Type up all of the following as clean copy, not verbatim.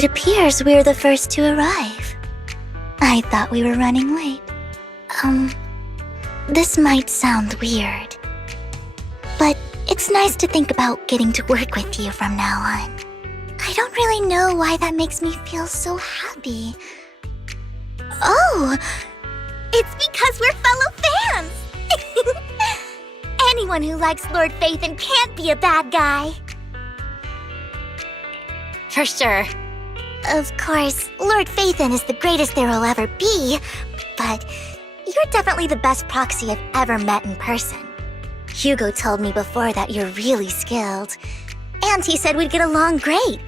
It appears we're the first to arrive. I thought we were running late. This might sound weird, but it's nice to think about getting to work with you from now on. I don't really know why that makes me feel so happy. Oh, it's because we're fellow fans! Anyone who likes Lord Phaethon can't be a bad guy. For sure. Of course, Lord Phaethon is the greatest there will ever be, but you're definitely the best proxy I've ever met in person. Hugo told me before that you're really skilled, and he said we'd get along great.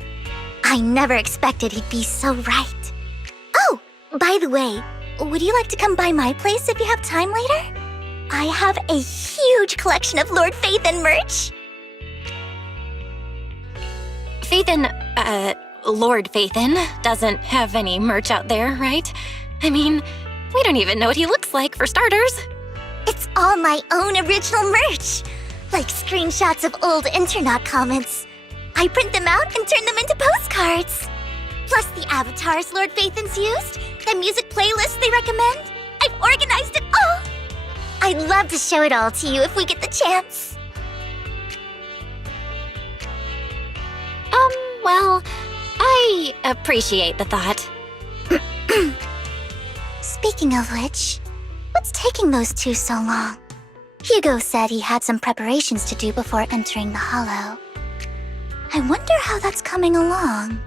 I never expected he'd be so right. Oh, by the way, would you like to come by my place if you have time later? I have a huge collection of Lord Phaethon merch. Lord Phaethon doesn't have any merch out there, right? I mean, we don't even know what he looks like, for starters. It's all my own original merch, like screenshots of old internet comments. I print them out and turn them into postcards. Plus the avatars Lord Phaethon's used, the music playlists they recommend. I've organized it all. I'd love to show it all to you if we get the chance. Well, I appreciate the thought. Speaking of which, what's taking those two so long? Hugo said he had some preparations to do before entering the Hollow. I wonder how that's coming along.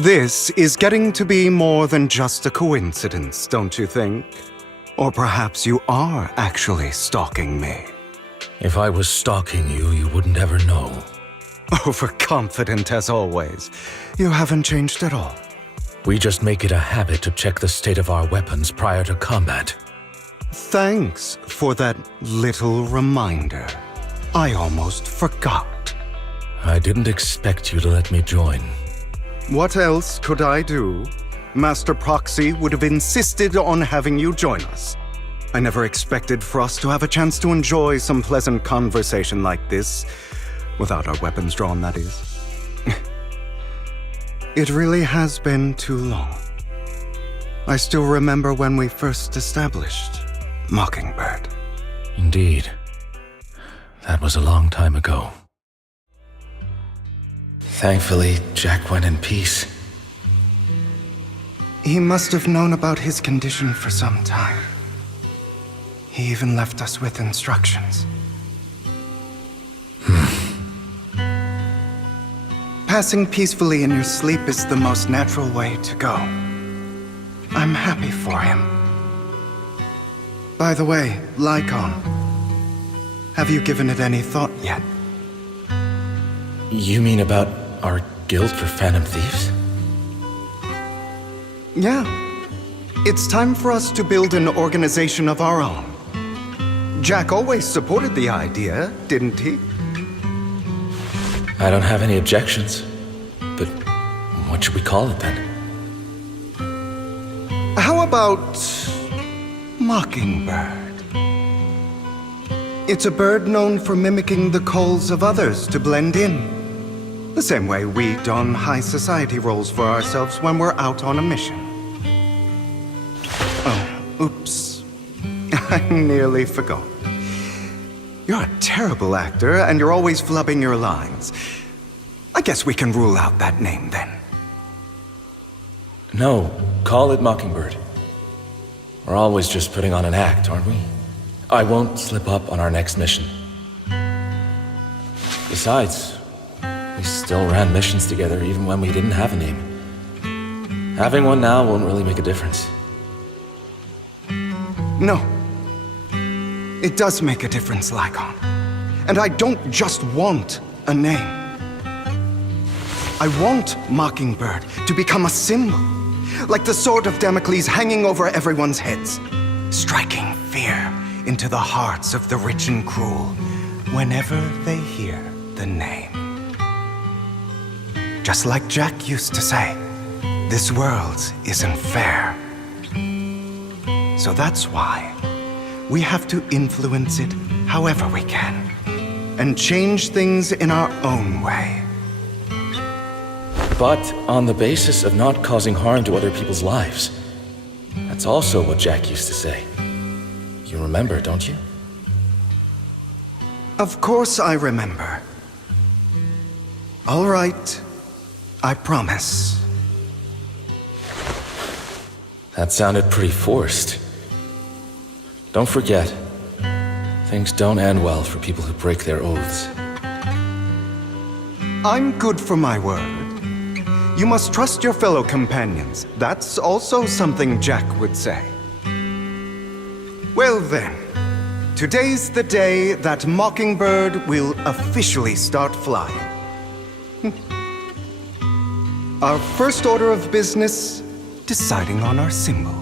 This is getting to be more than just a coincidence, don't you think? Or perhaps you are actually stalking me. If I was stalking you, you wouldn't ever know. Overconfident as always. You haven't changed at all. We just make it a habit to check the state of our weapons prior to combat. Thanks for that little reminder. I almost forgot. I didn't expect you to let me join. What else could I do? Master Proxy would have insisted on having you join us. I never expected for us to have a chance to enjoy some pleasant conversation like this, without our weapons drawn, that is. It really has been too long. I still remember when we first established Mockingbird. Indeed. That was a long time ago. Thankfully, Jack went in peace. He must have known about his condition for some time. He even left us with instructions. Passing peacefully in your sleep is the most natural way to go. I'm happy for him. By the way, Lycon, have you given it any thought yet? You mean about our guild for Phantom Thieves? Yeah. It's time for us to build an organization of our own. Jack always supported the idea, didn't he? I don't have any objections. But what should we call it then? How about Mockingbird? It's a bird known for mimicking the calls of others to blend in. The same way we don high society roles for ourselves when we're out on a mission. Oh, oops. I nearly forgot. You're a terrible actor, and you're always flubbing your lines. I guess we can rule out that name then. No, call it Mockingbird. We're always just putting on an act, aren't we? I won't slip up on our next mission. Besides, we still ran missions together even when we didn't have a name. Having one now won't really make a difference. No. It does make a difference, Lycon. And I don't just want a name. I want Mockingbird to become a symbol, like the sword of Damocles hanging over everyone's heads, striking fear into the hearts of the rich and cruel whenever they hear the name. Just like Jack used to say, this world isn't fair. So that's why we have to influence it however we can, and change things in our own way. But on the basis of not causing harm to other people's lives. That's also what Jack used to say. You remember, don't you? Of course I remember. All right, I promise. That sounded pretty forced. Don't forget, things don't end well for people who break their oaths. I'm good for my word. You must trust your fellow companions. That's also something Jack would say. Well then, today's the day that Mockingbird will officially start flying. Our first order of business, deciding on our symbol.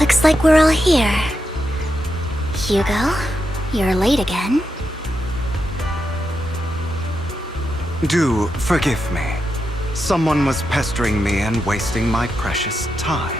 Looks like we're all here. Hugo, you're late again. Do forgive me. Someone was pestering me and wasting my precious time.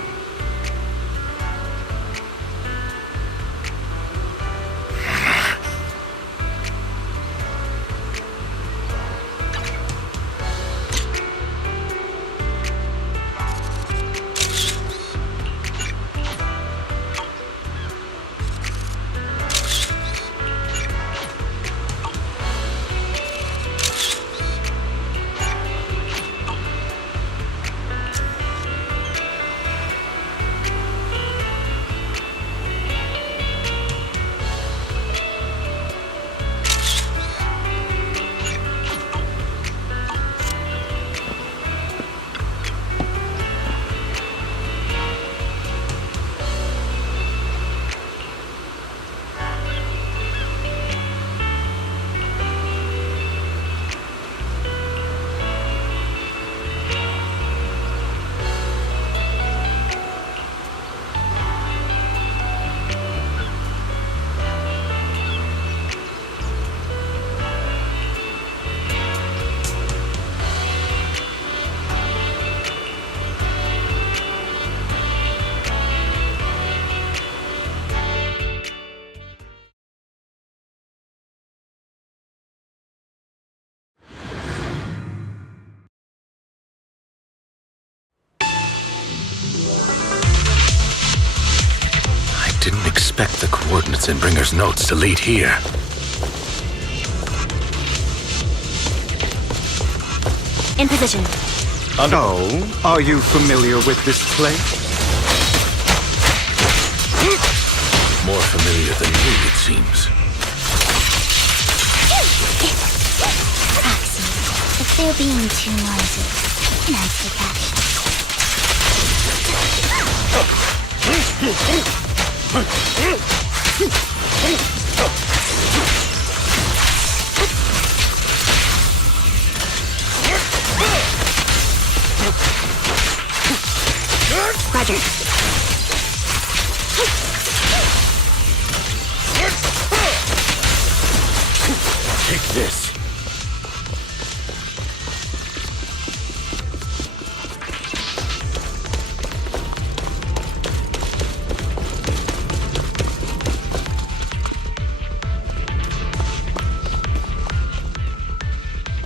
expect the coordinates in Bringer's notes to lead here. In position. Oh, are you familiar with this place? More familiar than you, it seems. Proxy, if they're being too noisy, can I take action? Roger. Take this.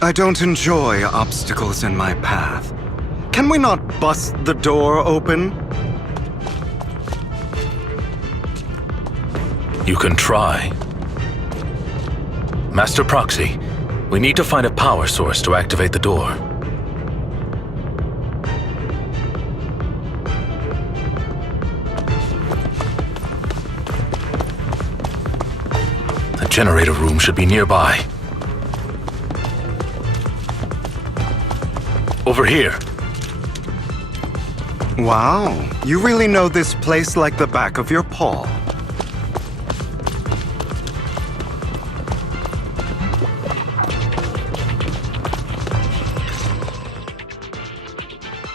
I don't enjoy obstacles in my path. Can we not bust the door open? You can try. Master Proxy, we need to find a power source to activate the door. The generator room should be nearby. Over here. Wow, you really know this place like the back of your paw.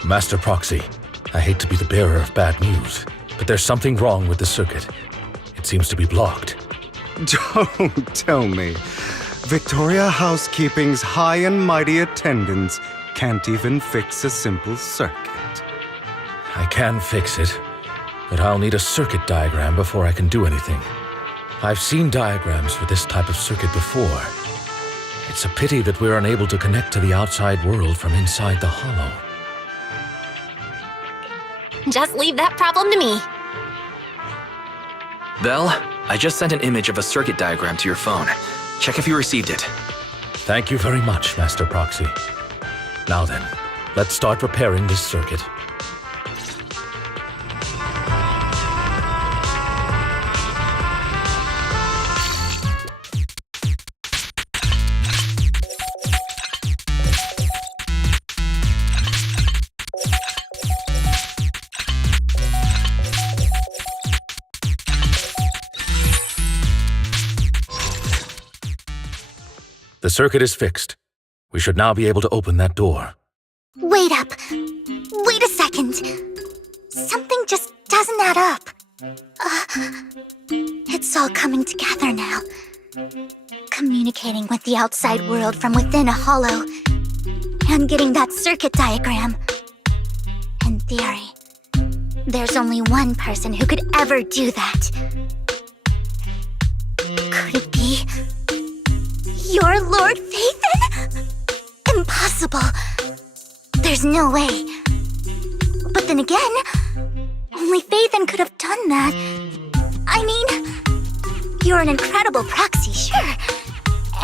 Master Proxy, I hate to be the bearer of bad news, but there's something wrong with the circuit. It seems to be blocked. Don't tell me. Victoria Housekeeping's high and mighty attendants can't even fix a simple circuit. I can fix it, but I'll need a circuit diagram before I can do anything. I've seen diagrams for this type of circuit before. It's a pity that we're unable to connect to the outside world from inside the hollow. Just leave that problem to me. Belle, I just sent an image of a circuit diagram to your phone. Check if you received it. Thank you very much, Master Proxy. Now then, let's start repairing this circuit. The circuit is fixed. We should now be able to open that door. Wait up. Wait a second. Something just doesn't add up. It's all coming together now. Communicating with the outside world from within a hollow. And getting that circuit diagram. In theory, there's only one person who could ever do that. Could it be your Lord Phaethon? Impossible. There's no way. But then again, only Phaethon could have done that. I mean, you're an incredible proxy, sure.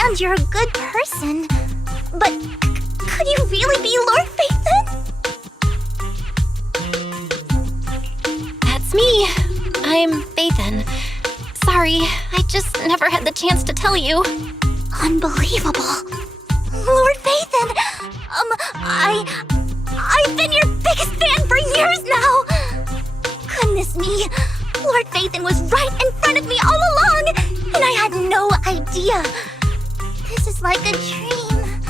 And you're a good person. But could you really be Lord Phaethon? That's me. I'm Phaethon. Sorry, I just never had the chance to tell you. Unbelievable. Lord Phaethon! I've been your biggest fan for years now! Goodness me, Lord Phaethon was right in front of me all along, and I had no idea. This is like a dream.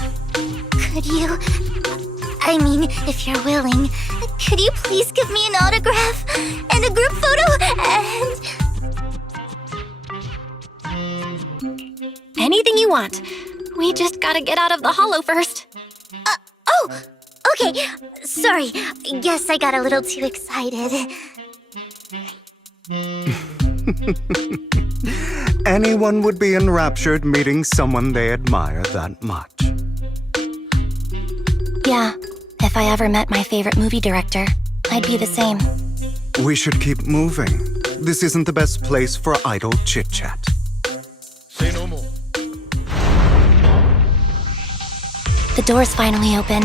Could you... I mean, if you're willing, could you please give me an autograph and a group photo and... Anything you want. We just gotta get out of the hollow first. Oh! Okay, sorry. Guess I got a little too excited. Anyone would be enraptured meeting someone they admire that much. Yeah, if I ever met my favorite movie director, I'd be the same. We should keep moving. This isn't the best place for idle chit-chat. Say no more. The door's finally open.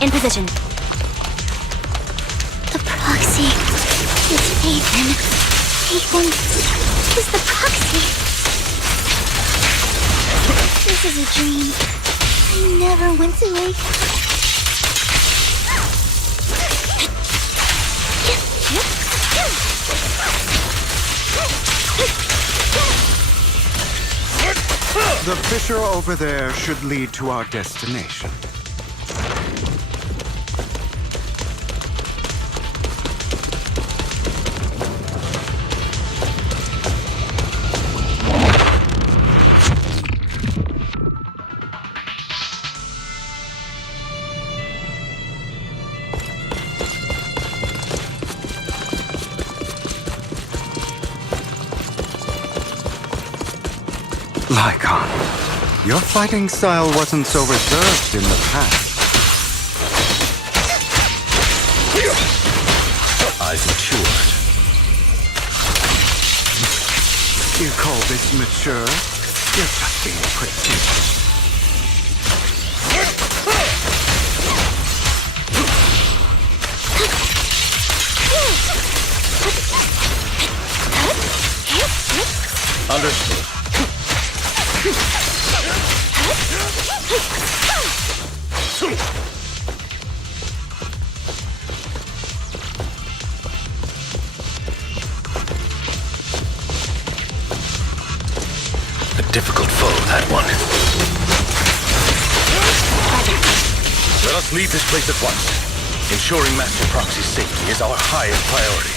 In position. The proxy is Phaethon. Phaethon is the proxy. This is a dream. I never want to wake up. The fissure over there should lead to our destination. Lycon, your fighting style wasn't so reserved in the past. I've matured. You call this mature? You're just being pretentious. Understood. A difficult foe, that one. Let us leave this place at once. Ensuring Master Proxy's safety is our highest priority.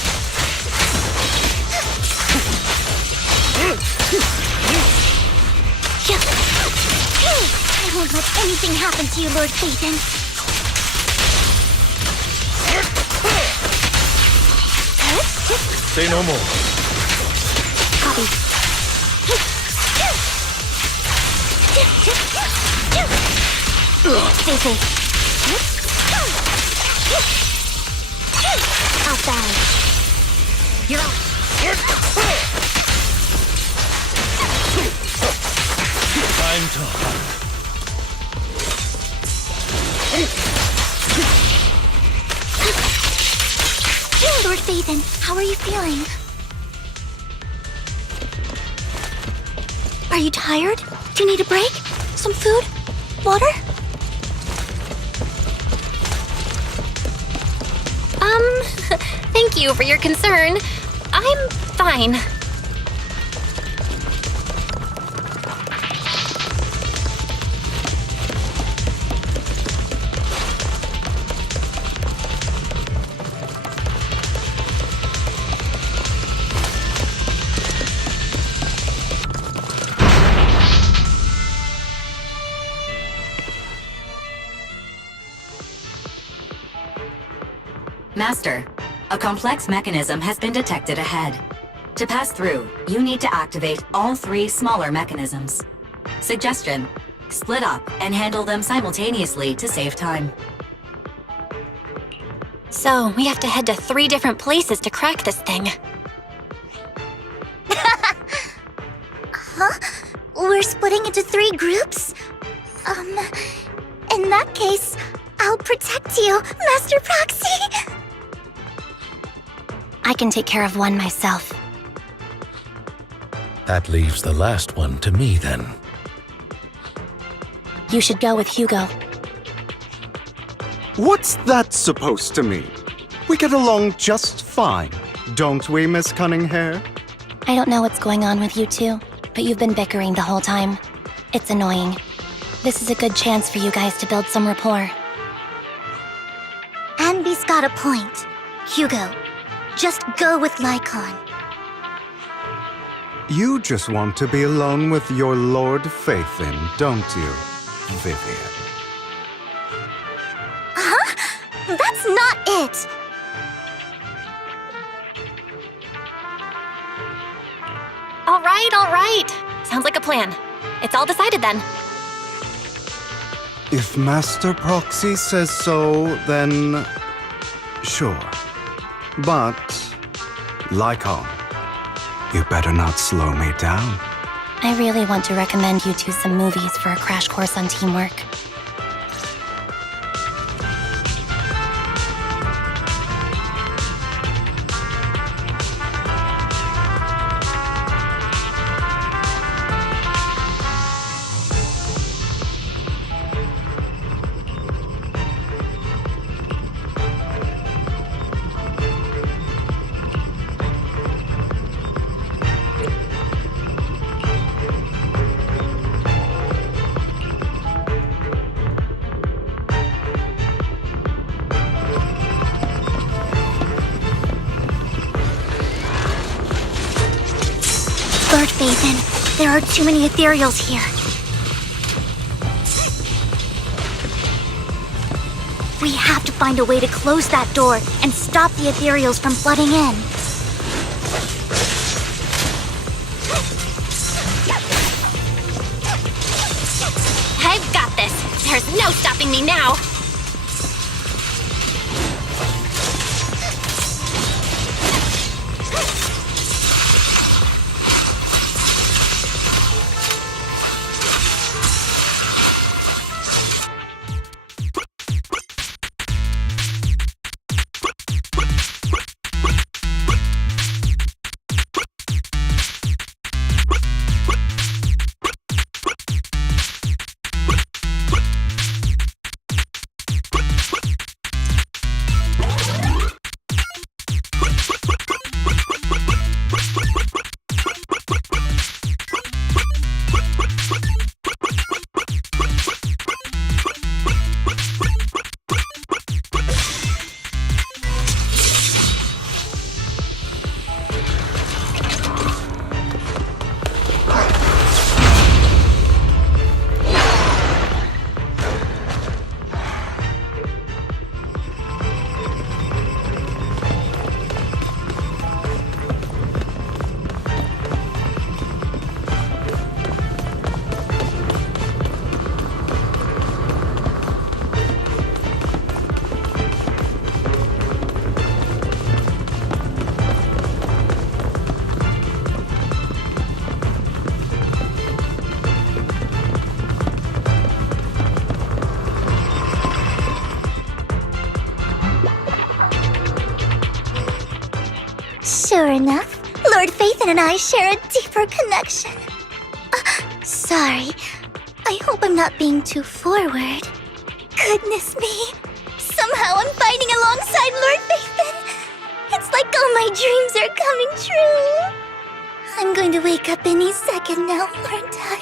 I won't let anything happen to you, Lord Phaethon. Say no more. Copy. Stay safe. Outside. You're up. Time to hunt. Lord Phaethon, how are you feeling? Are you tired? Do you need a break? Some food? Water? Thank you for your concern. I'm fine. Master, a complex mechanism has been detected ahead. To pass through, you need to activate all 3 smaller mechanisms. Suggestion: split up and handle them simultaneously to save time. So, we have to head to 3 different places to crack this thing. Huh? We're splitting into 3 groups? In that case, I'll protect you, Master Proxy! I can take care of one myself. That leaves the last one to me, then. You should go with Hugo. What's that supposed to mean? We get along just fine, don't we, Miss Cunninghair? I don't know what's going on with you two, but you've been bickering the whole time. It's annoying. This is a good chance for you guys to build some rapport. Anby's got a point. Hugo, just go with Lycon. You just want to be alone with your Lord Phaethon, don't you, Vivian? Huh? That's not it! All right. Sounds like a plan. It's all decided then. If Master Proxy says so, then sure. But, Lycon, you better not slow me down. I really want to recommend you two some movies for a crash course on teamwork. Lord Phaethon, there are too many ethereals here. We have to find a way to close that door and stop the ethereals from flooding in. I've got this. There's no stopping me now. Sure enough, Lord Phaethon and I share a deeper connection. Sorry. I hope I'm not being too forward. Goodness me. Somehow I'm fighting alongside Lord Phaethon. It's like all my dreams are coming true. I'm going to wake up any second now, aren't I?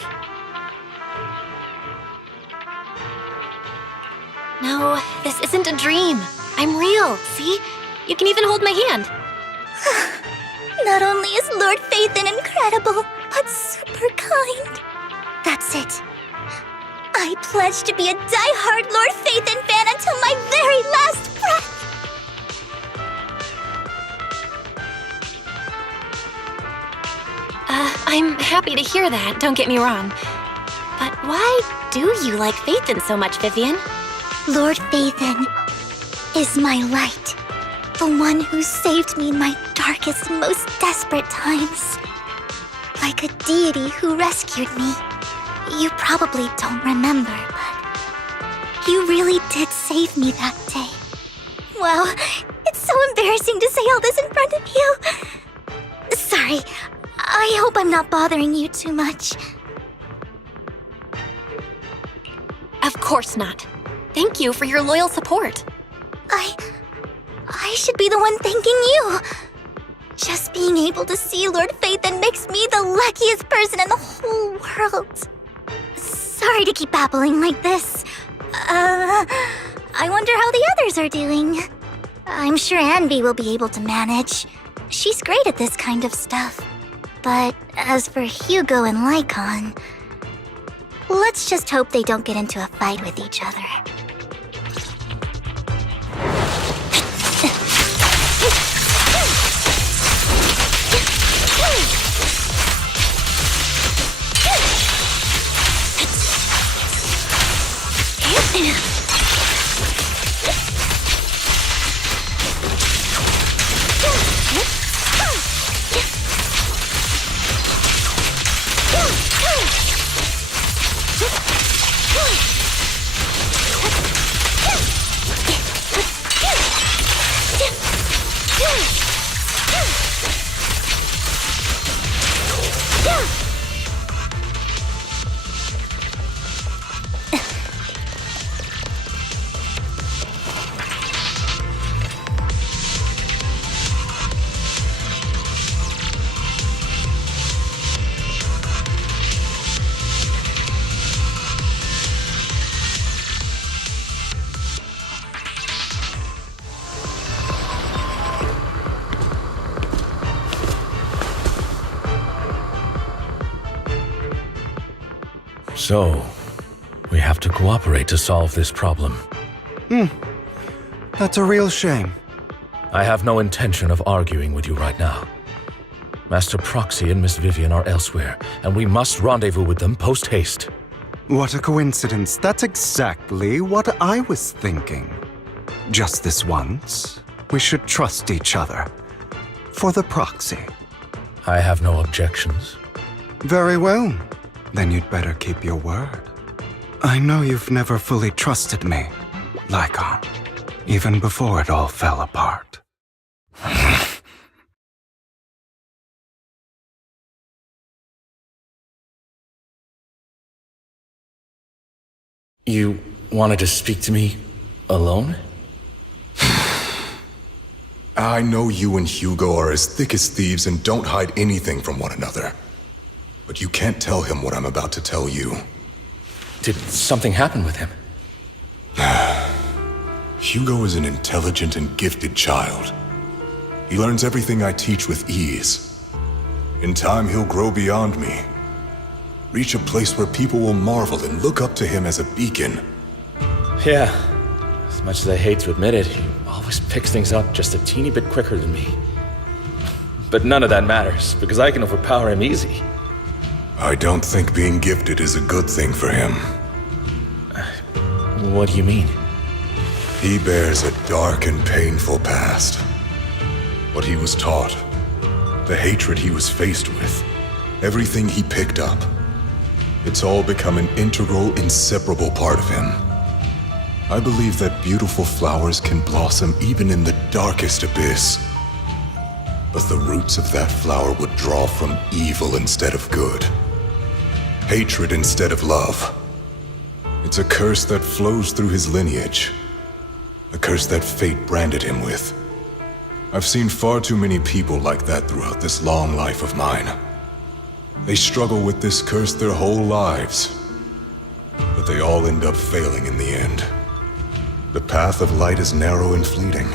No, this isn't a dream. I'm real, see? You can even hold my hand. Not only is Lord Phaethon incredible, but super kind. That's it. I pledge to be a die-hard Lord Phaethon fan until my very last breath. I'm happy to hear that, don't get me wrong. But why do you like Phaethon so much, Vivian? Lord Phaethon is my light. The one who saved me in my darkest and most desperate times. Like a deity who rescued me. You probably don't remember, but you really did save me that day. Wow, it's so embarrassing to say all this in front of you. Sorry, I hope I'm not bothering you too much. Of course not. Thank you for your loyal support. I should be the one thanking you. Just being able to see Lord Phaethon makes me the luckiest person in the whole world. Sorry to keep babbling like this. I wonder how the others are doing. I'm sure Anby will be able to manage. She's great at this kind of stuff. But as for Hugo and Lycon, let's just hope they don't get into a fight with each other. So, we have to cooperate to solve this problem. That's a real shame. I have no intention of arguing with you right now. Master Proxy and Miss Vivian are elsewhere, and we must rendezvous with them post-haste. What a coincidence. That's exactly what I was thinking. Just this once, we should trust each other. For the proxy. I have no objections. Very well. Then you'd better keep your word. I know you've never fully trusted me, Lycon, even before it all fell apart. You wanted to speak to me alone? I know you and Hugo are as thick as thieves and don't hide anything from one another. But you can't tell him what I'm about to tell you. Did something happen with him? Hugo is an intelligent and gifted child. He learns everything I teach with ease. In time, he'll grow beyond me. Reach a place where people will marvel and look up to him as a beacon. Yeah. As much as I hate to admit it, he always picks things up just a teeny bit quicker than me. But none of that matters, because I can overpower him easy. I don't think being gifted is a good thing for him. What do you mean? He bears a dark and painful past. What he was taught, the hatred he was faced with, everything he picked up. It's all become an integral, inseparable part of him. I believe that beautiful flowers can blossom even in the darkest abyss. But the roots of that flower would draw from evil instead of good. Hatred instead of love. It's a curse that flows through his lineage. A curse that fate branded him with. I've seen far too many people like that throughout this long life of mine. They struggle with this curse their whole lives. But they all end up failing in the end. The path of light is narrow and fleeting.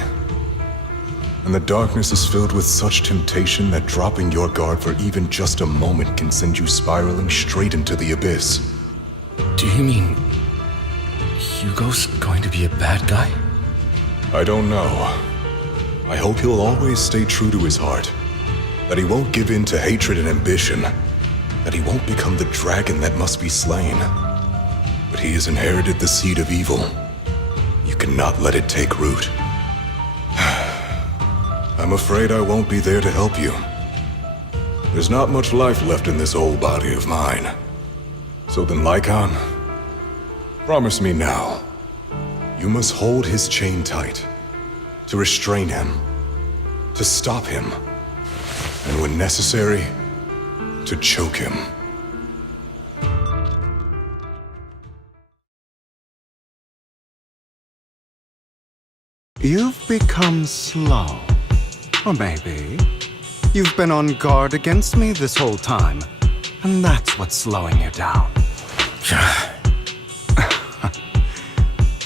And the darkness is filled with such temptation that dropping your guard for even just a moment can send you spiraling straight into the abyss. Do you mean Hugo's going to be a bad guy? I don't know. I hope he'll always stay true to his heart. That he won't give in to hatred and ambition. That he won't become the dragon that must be slain. But he has inherited the seed of evil. You cannot let it take root. I'm afraid I won't be there to help you. There's not much life left in this old body of mine. So then, Lycon, promise me now. You must hold his chain tight. To restrain him. To stop him. And when necessary, to choke him. You've become slow. Or maybe you've been on guard against me this whole time, and that's what's slowing you down.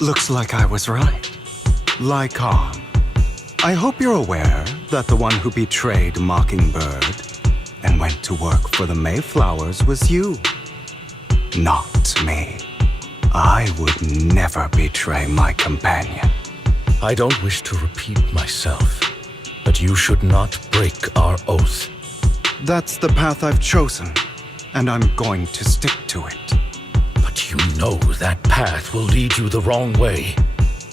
Looks like I was right. Lycon, I hope you're aware that the one who betrayed Mockingbird and went to work for the Mayflowers was you. Not me. I would never betray my companion. I don't wish to repeat myself, but you should not break our oath. That's the path I've chosen, and I'm going to stick to it. But But you know that path will lead you the wrong way.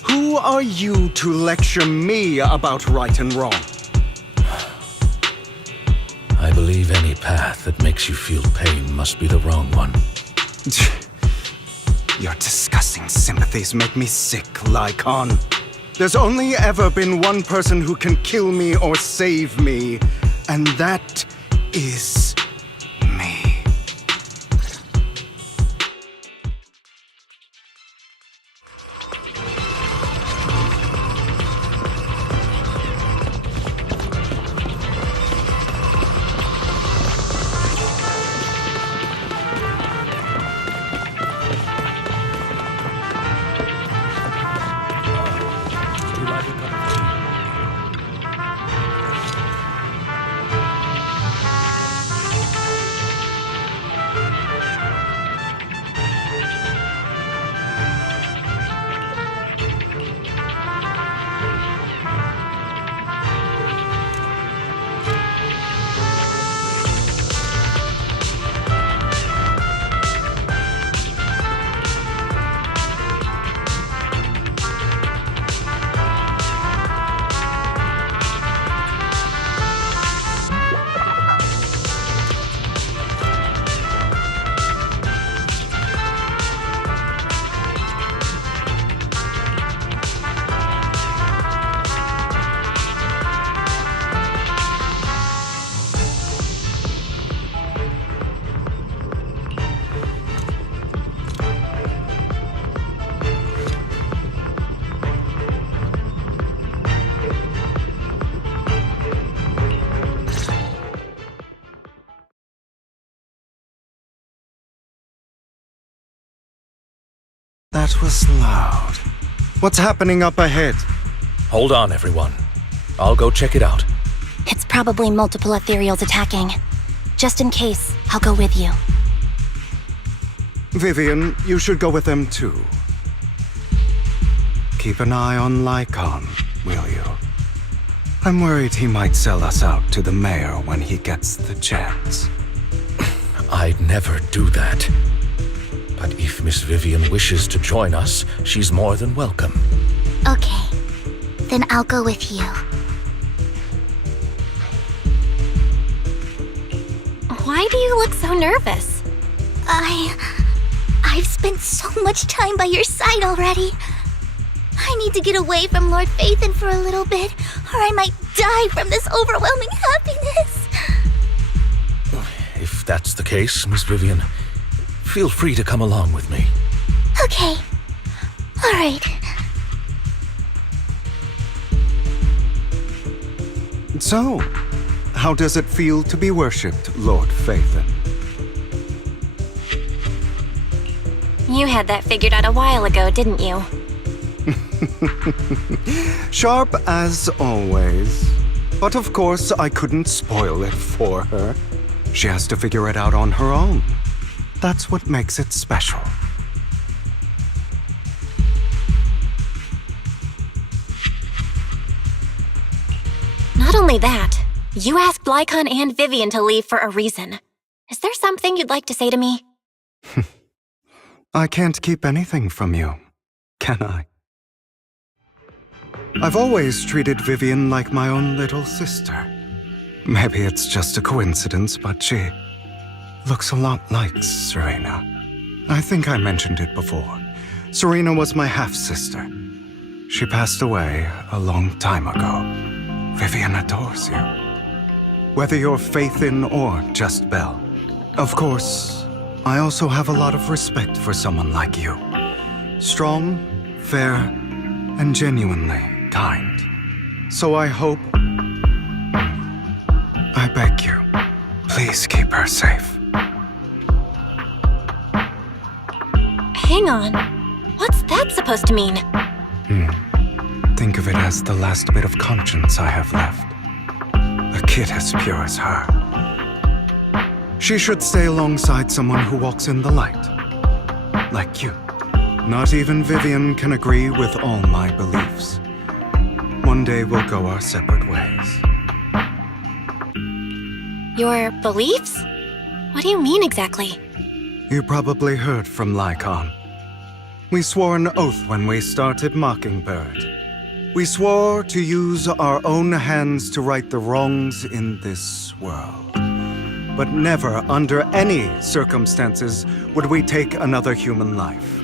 Who are you to lecture me about right and wrong? I believe any path that makes you feel pain must be the wrong one. Your disgusting sympathies make me sick, Lycon. There's only ever been one person who can kill me or save me, and that is me. That was loud. What's happening up ahead? Hold on, everyone. I'll go check it out. It's probably multiple ethereals attacking. Just in case, I'll go with you. Vivian, you should go with them too. Keep an eye on Lycon, will you? I'm worried he might sell us out to the mayor when he gets the chance. I'd never do that. But if Miss Vivian wishes to join us, she's more than welcome. Okay, then I'll go with you. Why do you look so nervous? I've spent so much time by your side already. I need to get away from Lord Phaethon for a little bit, or I might die from this overwhelming happiness. If that's the case, Miss Vivian, feel free to come along with me. Okay. All right. So, how does it feel to be worshipped, Lord Phaethon? You had that figured out a while ago, didn't you? Sharp as always. But of course, I couldn't spoil it for her. She has to figure it out on her own. That's what makes it special. Not only that, you asked Lycon and Vivian to leave for a reason. Is there something you'd like to say to me? I can't keep anything from you, can I? I've always treated Vivian like my own little sister. Maybe it's just a coincidence, but she looks a lot like Serena. I think I mentioned it before. Serena was my half-sister. She passed away a long time ago. Vivian adores you. Whether you're Phaethon or just Belle. Of course, I also have a lot of respect for someone like you. Strong, fair, and genuinely kind. So I hope... I beg you, please keep her safe. Hang on. What's that supposed to mean? Think of it as the last bit of conscience I have left. A kid as pure as her. She should stay alongside someone who walks in the light. Like you. Not even Vivian can agree with all my beliefs. One day we'll go our separate ways. Your beliefs? What do you mean exactly? You probably heard from Lycon. We swore an oath when we started Mockingbird. We swore to use our own hands to right the wrongs in this world. But never, under any circumstances, would we take another human life.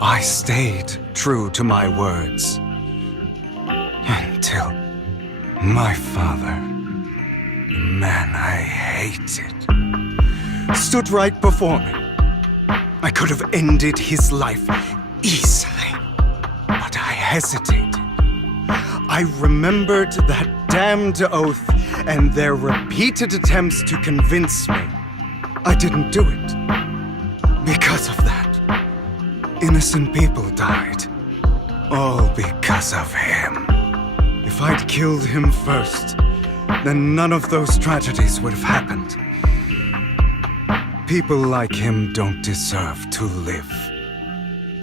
I stayed true to my words. Until my father, the man I hated, stood right before me. I could have ended his life easily, but I hesitated. I remembered that damned oath and their repeated attempts to convince me. I didn't do it. Because of that, innocent people died. All because of him. If I'd killed him first, then none of those tragedies would have happened. People like him don't deserve to live.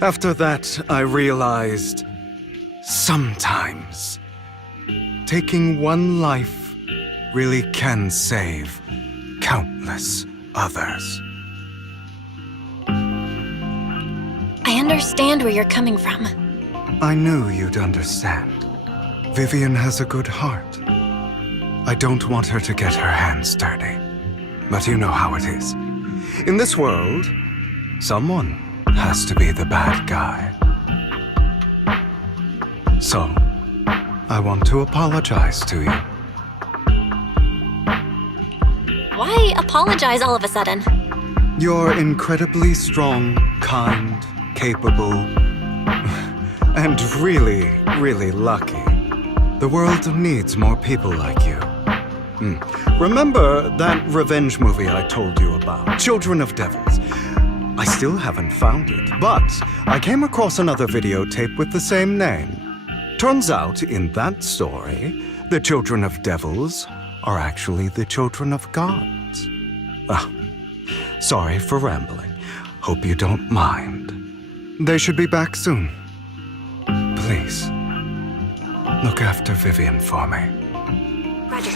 After that, I realized sometimes taking one life really can save countless others. I understand where you're coming from. I knew you'd understand. Vivian has a good heart. I don't want her to get her hands dirty. But you know how it is. In this world, someone has to be the bad guy. So, I want to apologize to you. Why apologize all of a sudden? You're incredibly strong, kind, capable, and really, really lucky. The world needs more people like you. Remember that revenge movie I told you about, Children of Devils? I still haven't found it, but I came across another videotape with the same name. Turns out, in that story, the children of devils are actually the children of gods. Sorry for rambling. Hope you don't mind. They should be back soon. Please, look after Vivian for me. Roger.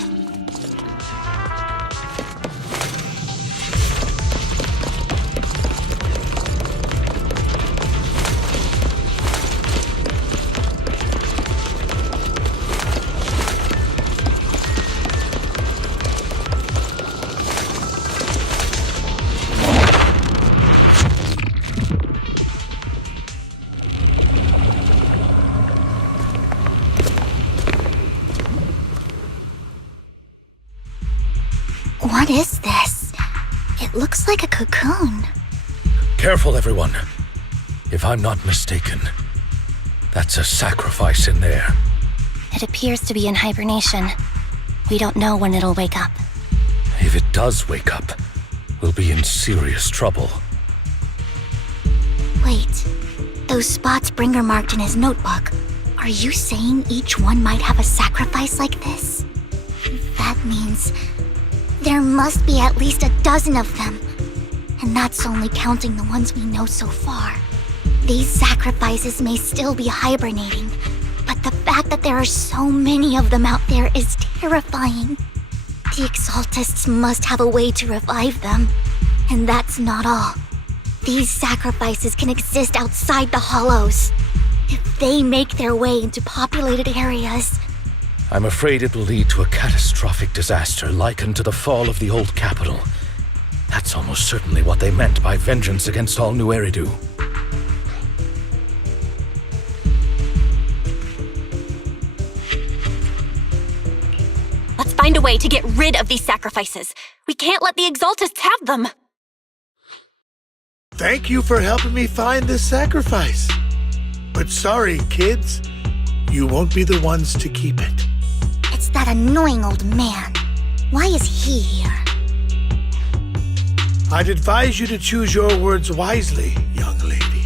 What is this? It looks like a cocoon. Careful, everyone. If I'm not mistaken, that's a sacrifice in there. It appears to be in hibernation. We don't know when it'll wake up. If it does wake up, we'll be in serious trouble. Wait, those spots Bringer marked in his notebook. Are you saying each one might have a sacrifice like this? That means there must be at least a dozen of them. And that's only counting the ones we know so far. These sacrifices may still be hibernating, but the fact that there are so many of them out there is terrifying. The Exaltists must have a way to revive them. And that's not all. These sacrifices can exist outside the Hollows. If they make their way into populated areas, I'm afraid it will lead to a catastrophic disaster likened to the fall of the old capital. That's almost certainly what they meant by vengeance against all New Eridu. Let's find a way to get rid of these sacrifices. We can't let the Exaltists have them. Thank you for helping me find this sacrifice. But sorry, kids. You won't be the ones to keep it. it's that annoying old man. Why is he here? I'd advise you to choose your words wisely, young lady.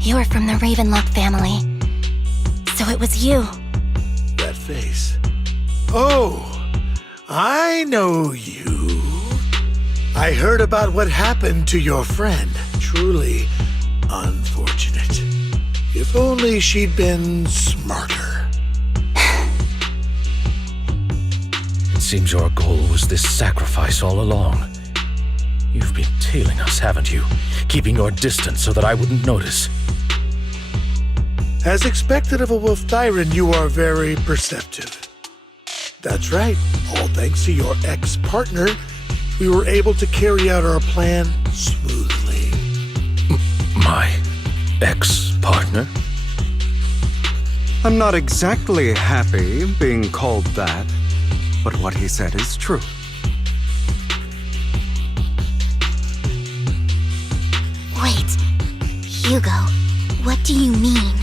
You are from the Ravenlock family. So it was you. That face. Oh, I know you. I heard about what happened to your friend. Truly unfortunate. If only she'd been smarter. It seems your goal was this sacrifice all along. You've been tailing us, haven't you? Keeping your distance so that I wouldn't notice. As expected of a wolf tyrant, you are very perceptive. That's right. All thanks to your ex-partner, we were able to carry out our plan smoothly. My ex-partner? I'm not exactly happy being called that, but what he said is true. Wait, Hugo, what do you mean?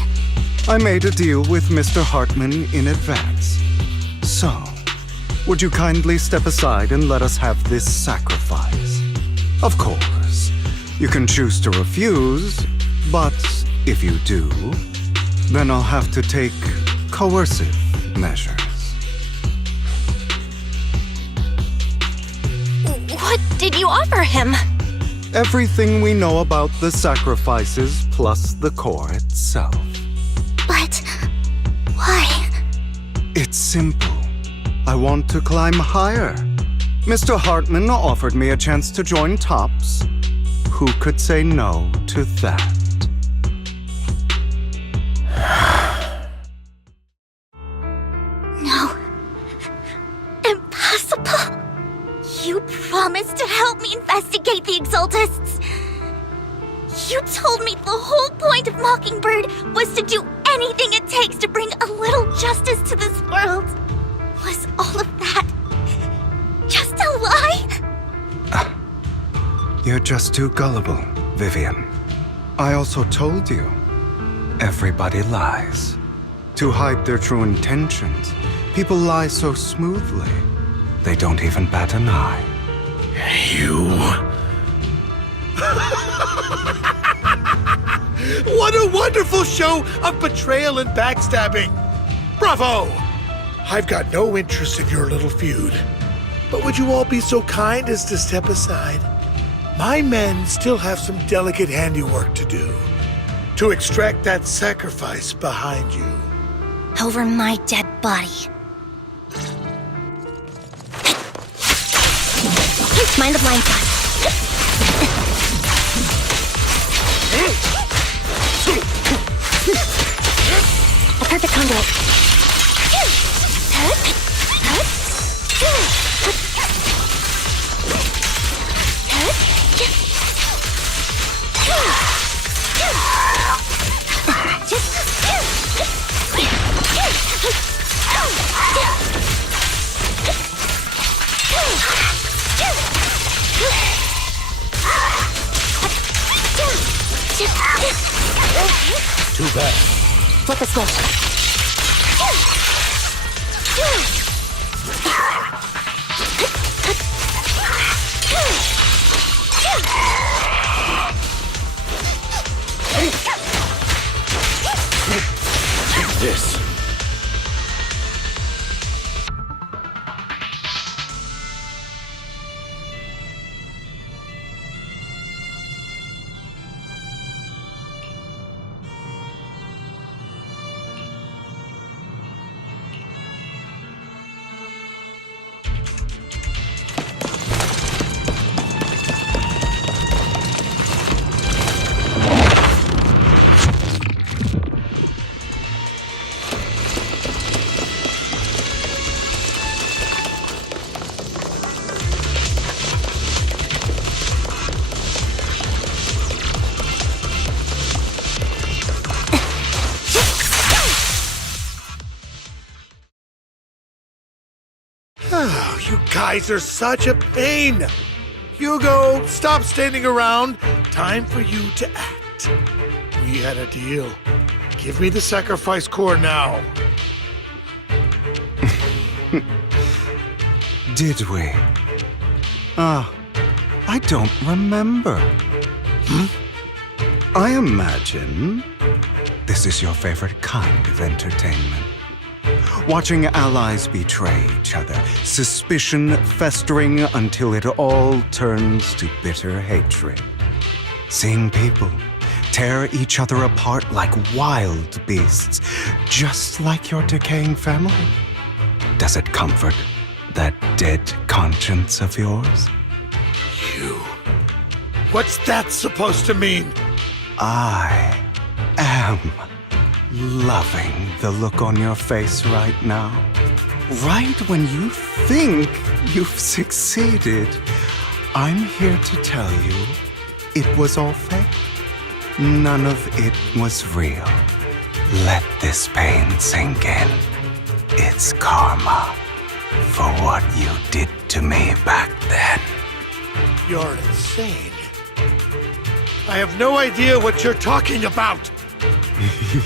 I made a deal with Mr. Hartman in advance. So, would you kindly step aside and let us have this sacrifice? Of course, you can choose to refuse, but if you do, then I'll have to take coercive measures. What did you offer him? Everything we know about the sacrifices plus the core itself. But why? It's simple. I want to climb higher. Mr. Hartman offered me a chance to join Tops. Who could say no to that? No. Impossible. You promised to help me investigate the Exaltists. You told me the whole point of Mockingbird was to do anything it takes to bring a little justice to this world. Was all of that just a lie? You're just too gullible, Vivian. I also told you, everybody lies. To hide their true intentions, people lie so smoothly, they don't even bat an eye. You... What a wonderful show of betrayal and backstabbing! Bravo! I've got no interest in your little feud. But would you all be so kind as to step aside? My men still have some delicate handiwork to do. To extract that sacrifice behind you. Over my dead body. Mind the blind spot. A perfect conduit. Too bad. Flip the switch. This. Oh, you guys are such a pain. Hugo, stop standing around. Time for you to act. We had a deal. Give me the sacrifice core now. Did we? I don't remember. I imagine this is your favorite kind of entertainment. Watching allies betray each other, suspicion festering until it all turns to bitter hatred. Seeing people tear each other apart like wild beasts, just like your decaying family. Does it comfort that dead conscience of yours? You What's that supposed to mean? I am loving the look on your face right now. Right when you think you've succeeded, I'm here to tell you it was all fake. None of it was real. Let this pain sink in. It's karma for what you did to me back then. You're insane. I have no idea what you're talking about.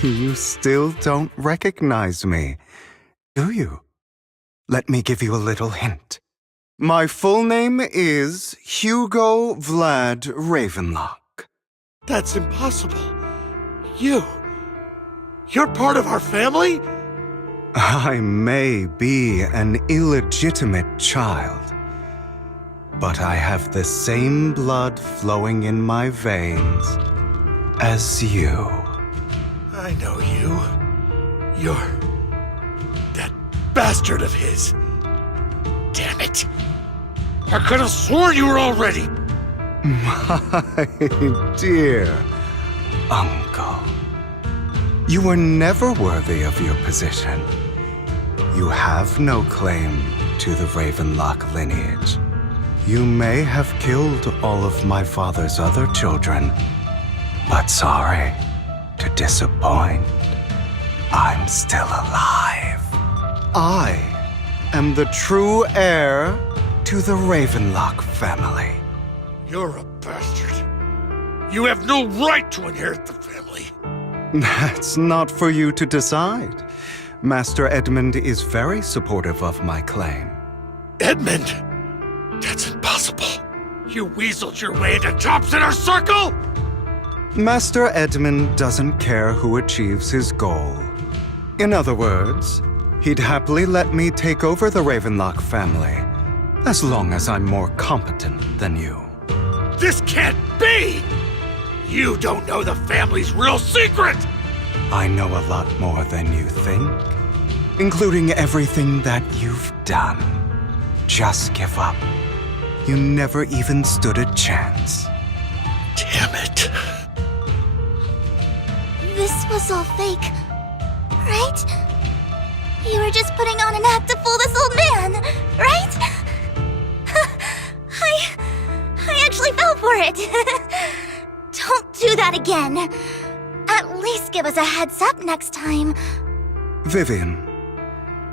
You still don't recognize me, do you? Let me give you a little hint. My full name is Hugo Vlad Ravenlock. That's impossible. You're part of our family? I may be an illegitimate child, but I have the same blood flowing in my veins as you. I know you. You're that bastard of his. Damn it. I could have sworn you were already. My dear uncle, you were never worthy of your position. You have no claim to the Ravenlock lineage. You may have killed all of my father's other children, but sorry to disappoint, I'm still alive. I am the true heir to the Ravenlock family. You're a bastard. You have no right to inherit the family. That's not for you to decide. Master Edmund is very supportive of my claim. Edmund? That's impossible. You weaseled your way into Top's inner circle? Master Edmund doesn't care who achieves his goal. In other words, he'd happily let me take over the Ravenlock family, as long as I'm more competent than you. This can't be! You don't know the family's real secret! I know a lot more than you think, including everything that you've done. Just give up. You never even stood a chance. Damn it. This was all fake, right? You were just putting on an act to fool this old man, right? I actually fell for it. Don't do that again. At least give us a heads up next time. Vivian,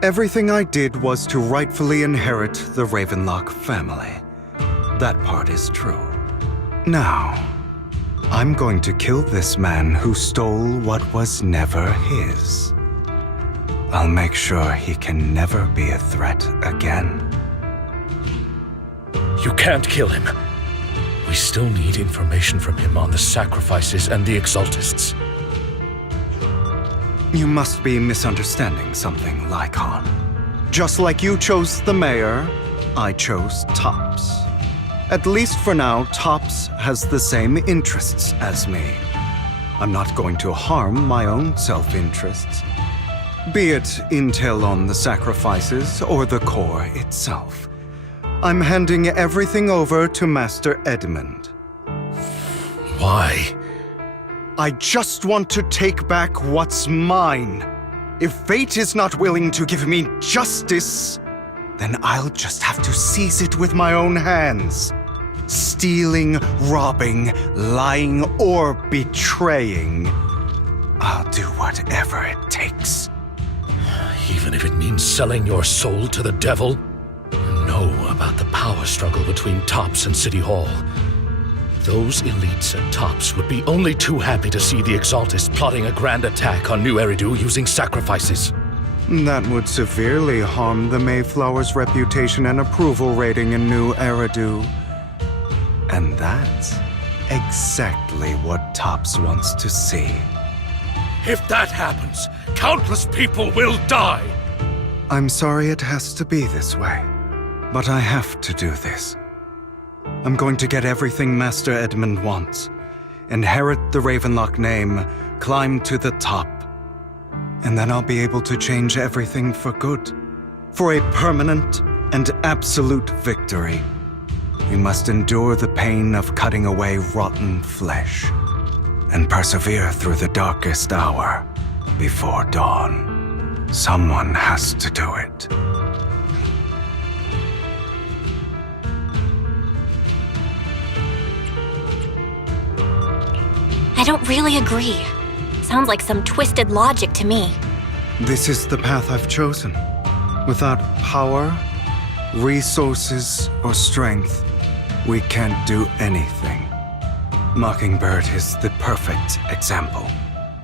everything I did was to rightfully inherit the Ravenlock family. That part is true. Now, I'm going to kill this man who stole what was never his. I'll make sure he can never be a threat again. You can't kill him. We still need information from him on the sacrifices and the Exaltists. You must be misunderstanding something, Lycon. Just like you chose the mayor, I chose Tops. At least for now, Tops has the same interests as me. I'm not going to harm my own self-interests. Be it intel on the sacrifices or the core itself. I'm handing everything over to Master Edmund. Why? I just want to take back what's mine. If fate is not willing to give me justice, then I'll just have to seize it with my own hands. Stealing, robbing, lying, or betraying. I'll do whatever it takes. Even if it means selling your soul to the devil? You know about the power struggle between Tops and City Hall. Those elites at Tops would be only too happy to see the Exaltists plotting a grand attack on New Eridu using sacrifices. That would severely harm the Mayflower's reputation and approval rating in New Eridu. And that's exactly what Tops wants to see. If that happens, countless people will die. I'm sorry it has to be this way, but I have to do this. I'm going to get everything Master Edmund wants. Inherit the Ravenlock name, climb to the top. And then I'll be able to change everything for good. For a permanent and absolute victory. we must endure the pain of cutting away rotten flesh and persevere through the darkest hour before dawn. Someone has to do it. I don't really agree. Sounds like some twisted logic to me. This is the path I've chosen. Without power, resources, or strength, we can't do anything. Mockingbird is the perfect example.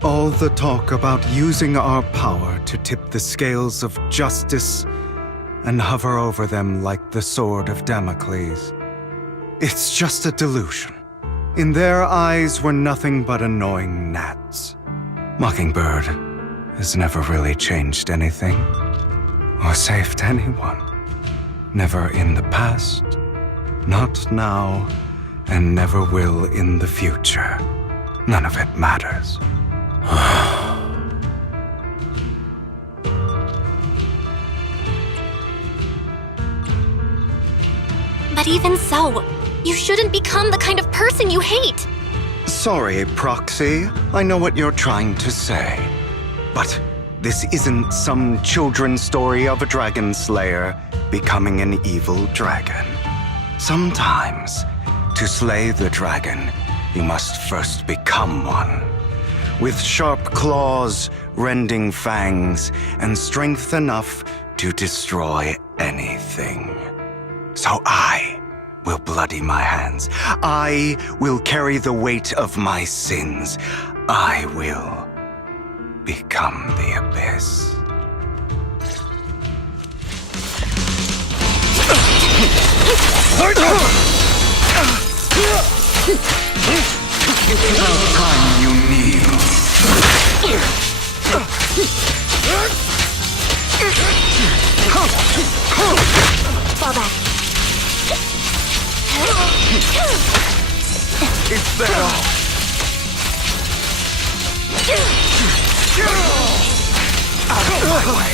All the talk about using our power to tip the scales of justice and hover over them like the sword of Damocles. It's just a delusion. In their eyes, we're nothing but annoying gnats. Mockingbird has never really changed anything or saved anyone. Never in the past, not now, and never will in the future. None of it matters. But even so, you shouldn't become the kind of person you hate. Sorry, Proxy. I know what you're trying to say. But this isn't some children's story of a dragon slayer becoming an evil dragon. Sometimes, to slay the dragon, you must first become one. With sharp claws, rending fangs, and strength enough to destroy anything. So I will bloody my hands. I will carry the weight of my sins. I will become the abyss. You can have the time you need. Fall back. Is that all? Out of my way.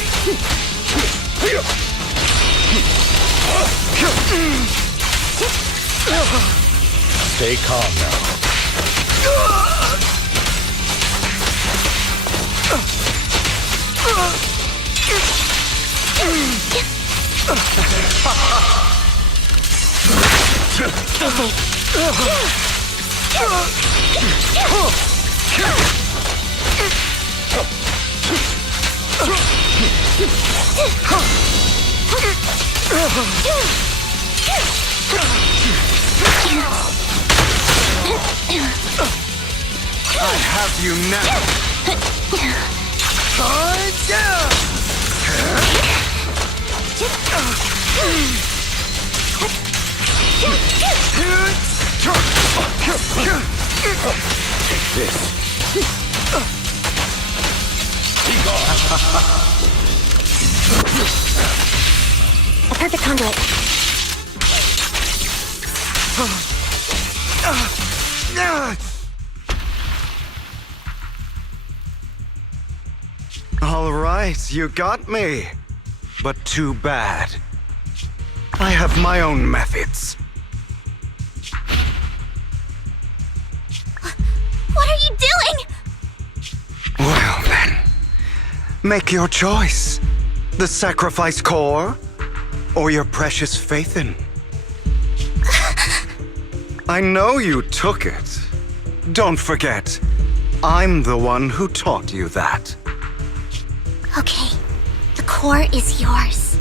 Stay calm now. I have you now. A perfect conduit. All right, you got me. But too bad. I have my own methods. What are you doing? Well then, make your choice. The sacrifice core, or your precious Faithin. I know you took it. Don't forget, I'm the one who taught you that. Okay, the core is yours.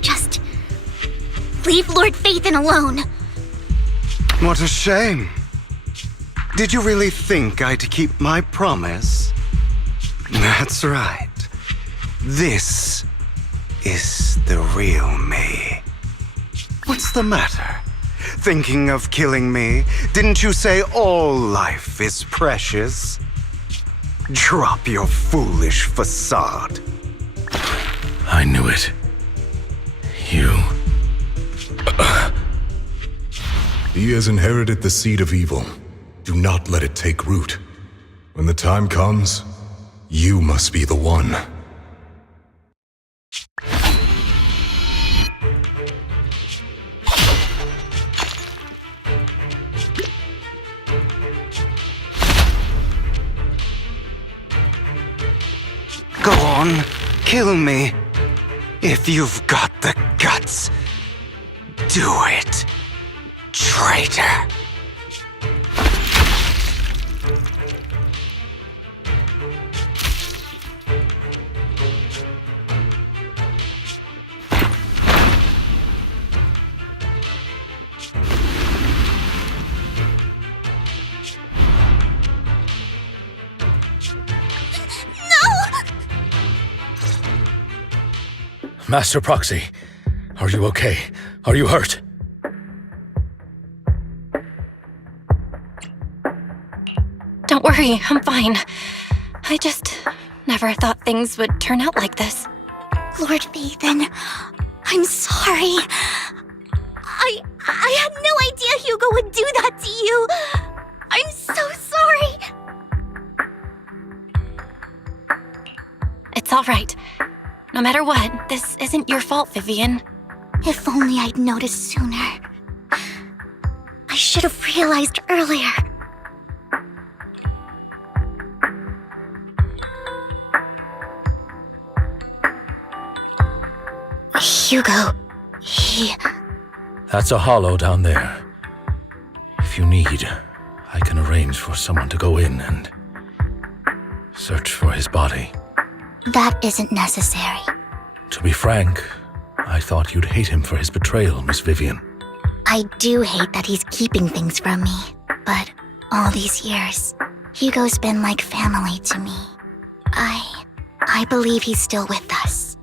Just leave Lord Faithin alone. What a shame. Did you really think I'd keep my promise? That's right. This is the real me. What's the matter? Thinking of killing me? Didn't you say all life is precious? Drop your foolish facade. I knew it. You. He has inherited the seed of evil. Do not let it take root. When the time comes, you must be the one. Go on, kill me. If you've got the guts, do it, traitor. Master Proxy, are you okay? Are you hurt? Don't worry, I'm fine. I just never thought things would turn out like this. Lord Phaethon, I'm sorry. I had no idea Hugo would do that to you. I'm so sorry. It's all right. No matter what, this isn't your fault, Vivian. If only I'd noticed sooner. I should have realized earlier. Hugo, That's a hollow down there. If you need, I can arrange for someone to go in and search for his body. That isn't necessary. To be frank, I thought you'd hate him for his betrayal, Miss Vivian. I do hate that he's keeping things from me, but all these years, Hugo's been like family to me. I believe he's still with us.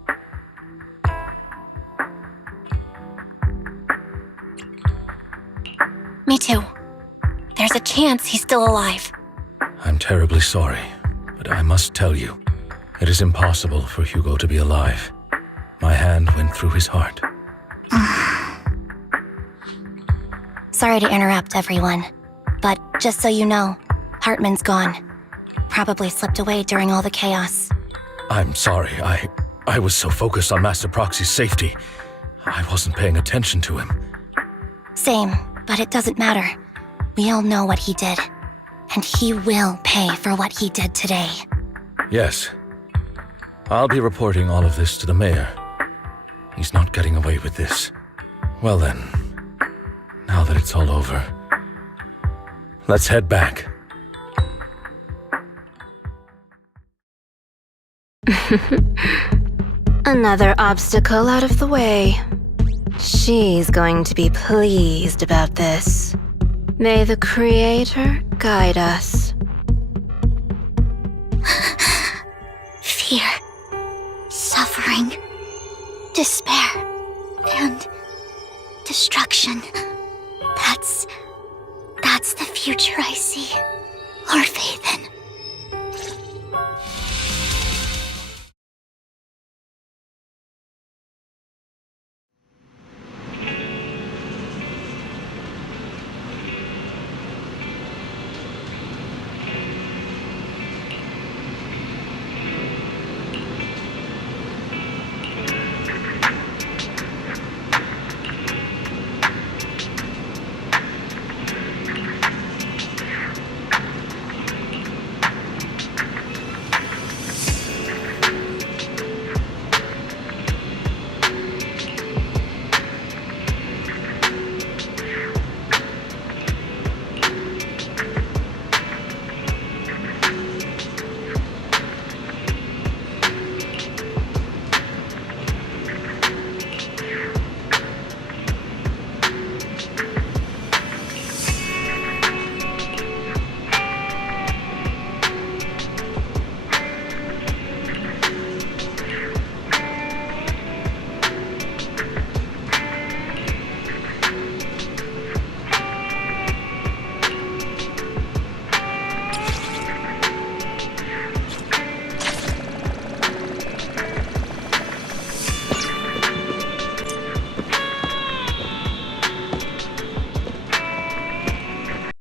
Me too. There's a chance he's still alive. I'm terribly sorry, but I must tell you, it is impossible for Hugo to be alive. My hand went through his heart. Sorry to interrupt, everyone. But just so you know, Hartman's gone. Probably slipped away during all the chaos. I'm sorry, I was so focused on Master Proxy's safety. I wasn't paying attention to him. Same, but it doesn't matter. We all know what he did. And he will pay for what he did today. Yes. I'll be reporting all of this to the mayor. He's not getting away with this. Well then, now that it's all over, let's head back. Another obstacle out of the way. She's going to be pleased about this. May the Creator guide us. Fear, suffering, despair, and destruction. That's the future I see. Lord Phaethon.